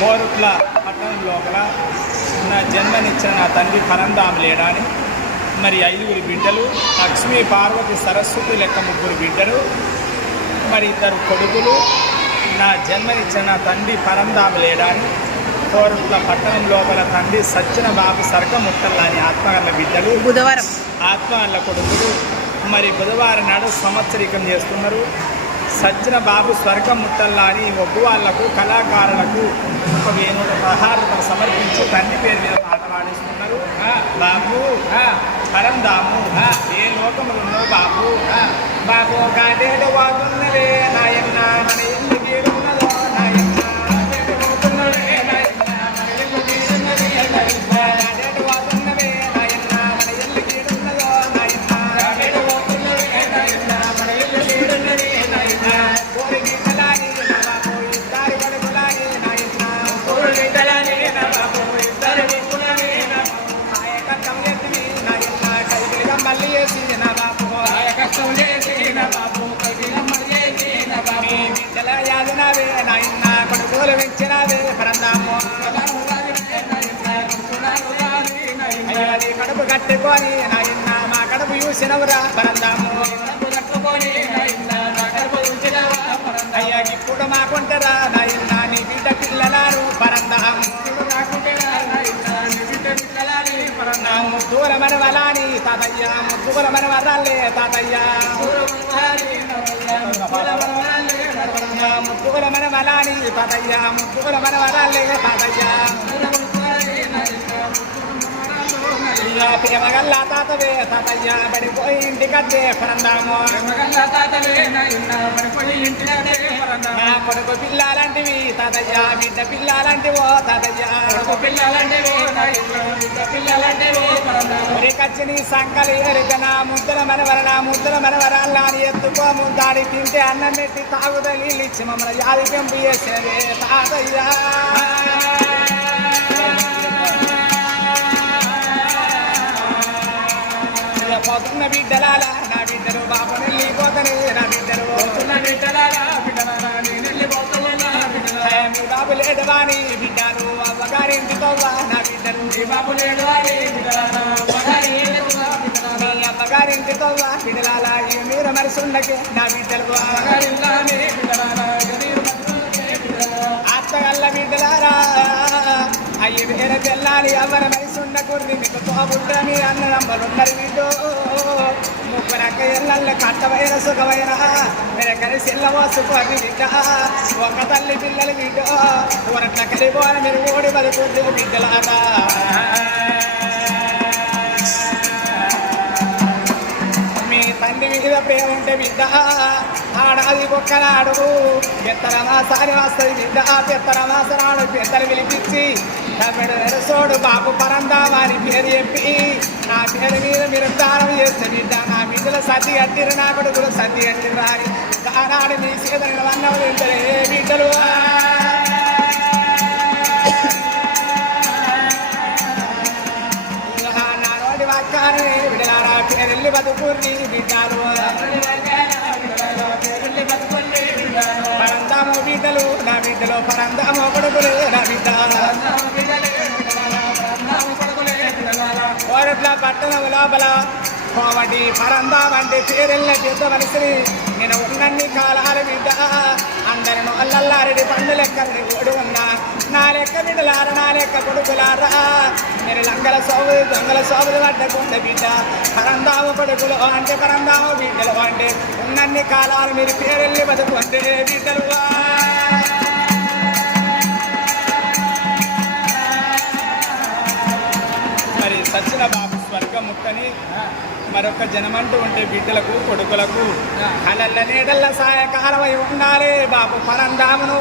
కోరుట్ల పట్టణం లోపల నా జన్మనిచ్చిన నా తండ్రి పరంధాము లేడాని మరి 5 బిడ్డలు, లక్ష్మీ పార్వతి సరస్వతి లెక్క 3 బిడ్డలు, మరి 2 కొడుకులు. నా జన్మనిచ్చిన నా తండ్రి పరంధాము లేడాని కోరుట్ల పట్టణం లోపల తండ్రి సచ్చిన బాబు సర్గముట్టల్లాని ఆత్మగల్ల బిడ్డలు, బుధవారం ఆత్మగల్ల కొడుకులు. మరి బుధవారం నాడు సంవత్సరీకం చేస్తున్నారు. సచ్చిన బాబు స్వర్గం ముట్టల్లా అని ఒగ్గు వాళ్లకు కళాకారులకు ఒక వేణుడు ప్రహారం సమర్పించి తండ్రి పేరు మీద పాట పాడిస్తున్నారు. బాబు పరంధాము ఏ లోకములు ఉన్నావు బాబు, బాబు గాడేడు వాడున్నవే నాయన్న మన ఇల్లు గీడున్నదో నాయన్న కొడుకులు పెంచినవే పరంధాము, కడుపు కట్టుకొని నాయన్న మా కడుపు చూసినవురా పరంధాము. అయ్యా ఇప్పుడు మాకుంటారా నాయన్న నీ బిడ్డ పిల్లలారు పరంధాము, ముద్దుల మనవలాని తాతయ్య, ముద్దుల మనవరాలే తాతయ్య, ముద్దుల మనవలాని తాతయ్య, ముద్దుల మనవరాలే తాతయ్య. ప్రేమగల్ల తాతవే తాతయ్య పడిపోయి ఇంటికద్దే పరంధాము, నా కొడుకు పిల్లాలంటివి తాతయ్య, బిడ్డ పిల్లాలంటివో తాతయ్య, కచ్చి నీ సంకలి ఎరుగన ముద్దుల మనవరణ ముద్దుల మనవరాల్లా అని ఎత్తుకో ముద్దాడి తింటే అన్నం పెట్టి తాగుద నీళ్ళు ఇచ్చి మమ్మల్ని యాది పెంపు చేసేదే తాతయ్య. పోతున్న బిడ్డలాల నా బిడ్డలు బాబు వెళ్ళిపోతనే నా బిడ్డలు, మీ బాబు లేడువాని బిడ్డలు అవ్వగారింటితో నా బిడ్డలు, మీ అమ్మగారింటితో బిడ్డలాల మీరు మరిసుండకే నా బిడ్డలు, అత్తగల్ల బిడ్డలారా అయ్యి వేరే తెల్లాలి ఎవరి మరిసుండ కుర్రి మీకు తోబుట్ట మీ అన్నదమ్మలున్నారు బిడ్డో, 30 ఏళ్ళ కట్టవైన సుఖమైన మీరు కలిసి ఇళ్ళవోసుకోండి బిడ్డ, ఒక తల్లి పిల్లలు బిడ్డో ఊరట్ల కలిపోని మీరు ఓడి బతుకుంది బిడ్డలారా. మీ తండ్రి మీద ప్రేమ ఉంటే బిడ్డ ఆడాది ఒక్కనాడు పెత్తర మాసాని వస్తుంది బిడ్డ, పెత్తర మాసనాడు పెద్దలు పిలిపించి తమిడు నెరసోడు బాబు పరంధామని పేరు చెప్పి నా పేరు మీద మీరు దానం చేస్తే బిడ్డ నా బిడ్డలు సర్ది కట్టిరు, నా కొడుకులు సర్ది కట్టిరు అని ఆనాడు మీ సీతను అన్నవి తింటారే బిడ్డలు. నా నోటి వాక్యాన్ని బిడ్డలారా పేరెళ్ళి బతుకుర్ని బిడ్డలు, పరంధాము బిడ్డలు నా బిడ్డలు, పరంధాము కొడుకులు నా బిడ్డ. కోరుట్ల పట్టణం లోపల కోమటి పరంధామంటే పేరెళ్ళ పెద్ద మనిషిని నేను ఉన్నన్ని కాలాలు బిడ్డ, అందరిను అల్లల్లారెడ్డి పండు లెక్కని ఓడి ఉన్నా నా లెక్క బిడ్డలారా నా లెక్క కొడుకులారా, నేను లంగల సోబులు దొంగల సోబులు పట్టకుండా బిడ్డ పరంధాము కొడుకులు అంటే పరంధాము బిడ్డలు అంటే ఉన్నన్ని కాలాలు మీరు పేరెళ్ళి బతుకుంటే బిడ్డలు. మరి సచ్చిన బాబు స్వర్గం ముట్టని మరొక జనమంటూ ఉంటే బిడ్డలకు కొడుకులకు కలల్ల నీడల్ల సాయకాలమై ఉండాలి బాబు పరంధామును.